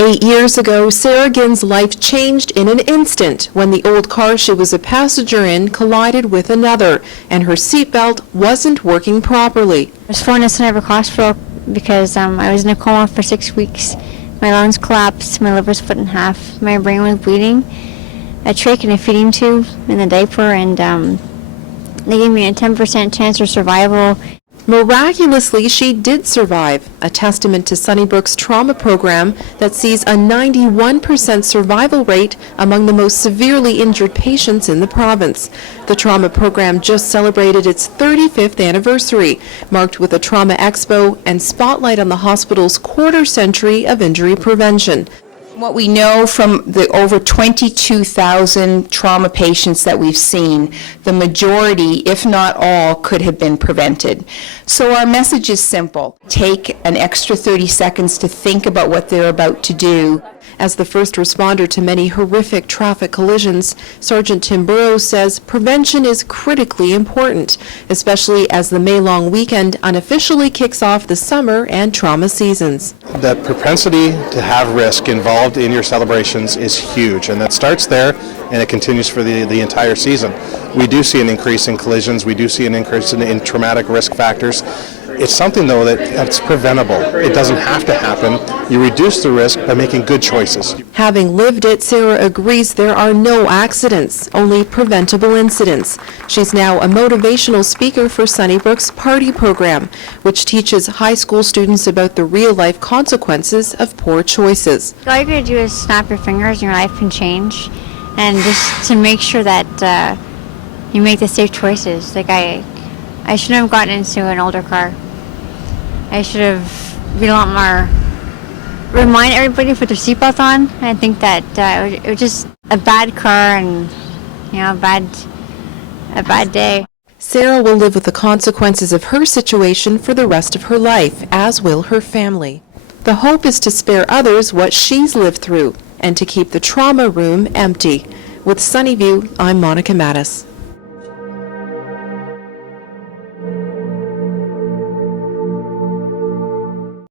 8 years ago, Sarah Ginn's life changed in an instant when the old car she was a passenger in collided with another, and her seatbelt wasn't working properly. I was flown to Sunnybrook Hospital because I was in a coma for 6 weeks. My lungs collapsed, my liver split in half, my brain was bleeding, a trach and a feeding tube in the diaper, and they gave me a 10% chance of survival. Miraculously, she did survive, a testament to Sunnybrook's trauma program that sees a 91% survival rate among the most severely injured patients in the province. The trauma program just celebrated its 35th anniversary, marked with a trauma expo and spotlight on the hospital's quarter-century of injury prevention. What we know from the over 22,000 trauma patients that we've seen, the majority, if not all, could have been prevented. So our message is simple. Take an extra 30 seconds to think about what they're about to do. As the first responder to many horrific traffic collisions, Sergeant Tim Burrows says prevention is critically important, especially as the May-long weekend unofficially kicks off the summer and trauma seasons. The propensity to have risk involved in your celebrations is huge, and that starts there and it continues for the entire season. We do see an increase in collisions, we do see an increase in traumatic risk factors. It's something, though, that's preventable. It doesn't have to happen. You reduce the risk by making good choices. Having lived it, Sarah agrees there are no accidents, only preventable incidents. She's now a motivational speaker for Sunnybrook's Party program, which teaches high school students about the real-life consequences of poor choices. All you're going to do is snap your fingers and your life can change, and just to make sure that you make the safe choices. Like I shouldn't have gotten into an older car. I should have been a lot more, remind everybody to put their seatbelt on. I think that it was just a bad car and, a bad day. Sarah will live with the consequences of her situation for the rest of her life, as will her family. The hope is to spare others what she's lived through and to keep the trauma room empty. With Sunnyview, I'm Monica Mattis.